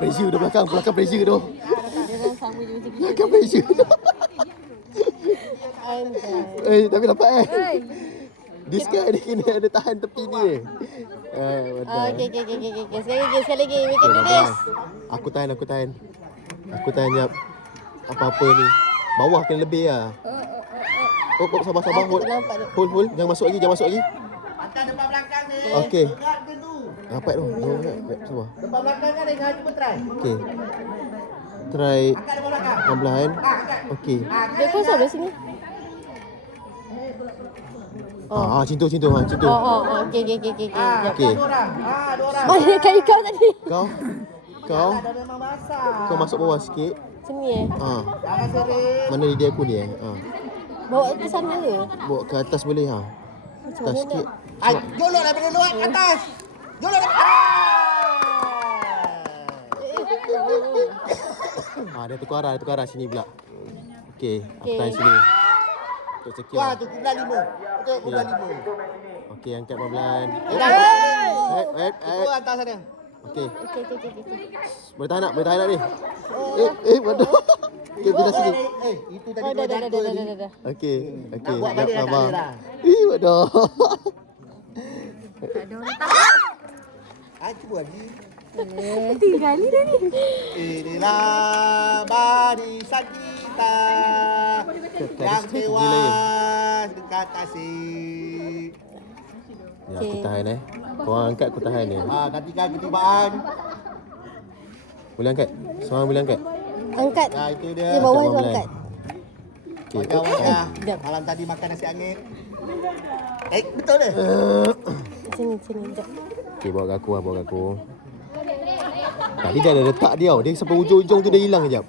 Pressure tu belakang pressure tu. Dia sama je macam Belakang pressure tu. Tapi dapat Dia sekarang dia kena ada tahan tepi ni. Okay. Sekali lagi. We can do this. Aku tahan. Aku tahan jap. Apa-apa ni. Bawah kena lebih lah. Sabar. Hold. Jangan masuk lagi. Patah depan belakang ni. Okey. Berat ke tu? Rapat tu. Sabar. Depan belakang kan dia cuba try. Okey. Try Angkat depan belakang. pelan-pelan. Okey. Dia kosong dari sini. Cintu. Okey. Okey. Dua orang. Dua orang. Mana kayu kau tadi? Kau Dah memang basah. kau masuk bawah sikit. Sini Jangan sering. Mana lidah aku ni Bawa ke sana ke? Bawa ke atas boleh Atas sikit. Jolok daripada luar ke atas. Jolok daripada. Dia tukar arah sini pula. Okey, aku tahan sini. Untuk secure. Wah, tu bulan 5. Betul, bulan 5. Okey, angkat pelan-pelan. Itu atas sana. Okey. Okey. Boleh tahan nak ni. Bodoh. Okey, pindah sini. Itu tadi dua jatuh tadi. Dah. Okey. Nak buat balik dah tak sabar. boleh dah. Bodoh. Cuba lagi. Tiga kali dah ni. Inilah barisan kita yang tewas dekat tasik. Ya, aku tahan Korang angkat, aku tahan ni. Gantikan ketibaan. Boleh angkat? Seorang boleh angkat? Angkat. Itu dia. Di bawah tu pelan-pelan. angkat. Okey. Wajah. Malam tadi makan nasi angin. Betul ke? Sini. Sekejap. Okey, bawa ke aku. Tadi dah ada letak dia Dia sampai ujung-ujung tu dia hilang sekejap.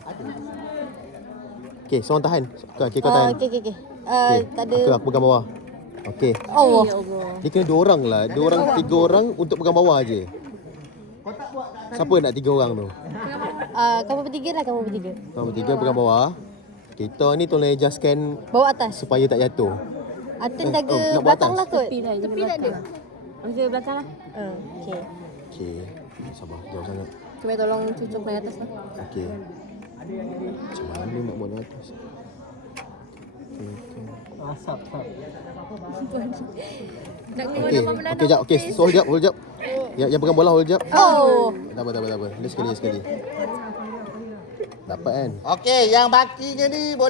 Okey, seorang tahan. Okey, kau tahan. Okey. Tak ada. Aku pegang bawah. Okey. Allah. Dia kena 2 orang lah. 2 orang, 3 orang untuk pegang bawah je. Siapa nak 3 orang tu? Kamu bertiga lah, kamu bertiga. Kau bertiga pegang bawah. Kita ni tolong adjustkan Bawa atas. supaya tak jatuh. Atin jaga nak buat belakang atas. lah kot. Tepi tak ada. Okey, belakang lah. Okey. Okey. Sabar, jauh sangat. Cuba tolong cucuk naik atas lah. Okey. Macam mana nak buat naik atas? Asap. Okey, jap. Okey, so hold jap. Yang pegang bola hold jap. Tak apa. Dia sekali. Dapat kan? Okey, yang bakinya ni boleh